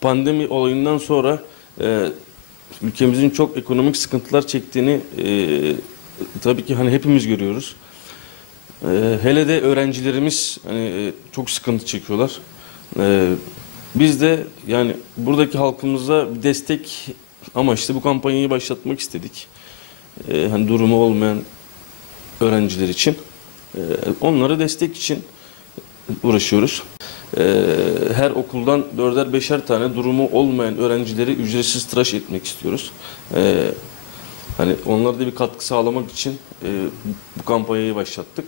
pandemi olayından sonra e, ülkemizin çok ekonomik sıkıntılar çektiğini e, tabii ki hani hepimiz görüyoruz. E, hele de öğrencilerimiz hani e, çok sıkıntı çekiyorlar. E, biz de yani buradaki halkımıza bir destek amaçlı bu kampanyayı başlatmak istedik. E, hani durumu olmayan öğrenciler için. E, onlara destek için uğraşıyoruz. E, her okuldan dörder beşer tane durumu olmayan öğrencileri ücretsiz tıraş etmek istiyoruz. E, hani onlara da bir katkı sağlamak için e, bu kampanyayı başlattık.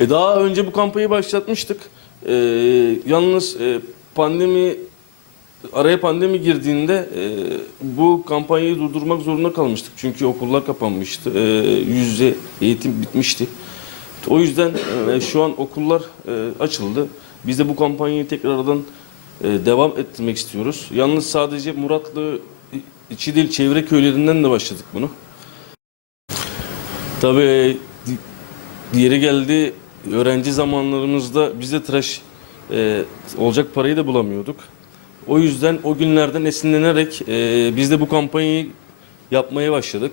E daha önce bu kampanyayı başlatmıştık. E, yalnız e, pandemi araya pandemi girdiğinde e, bu kampanyayı durdurmak zorunda kalmıştık. Çünkü okullar kapanmıştı. E, yüz yüze eğitim bitmişti. O yüzden e, şu an okullar e, açıldı. Biz de bu kampanyayı tekrardan e, devam ettirmek istiyoruz. Yalnız sadece Muratlı içi değil çevre köylerinden de başladık bunu. Tabii e, yeri geldi öğrenci zamanlarımızda biz de tıraş e, olacak parayı da bulamıyorduk. O yüzden o günlerden esinlenerek e, biz de bu kampanyayı yapmaya başladık.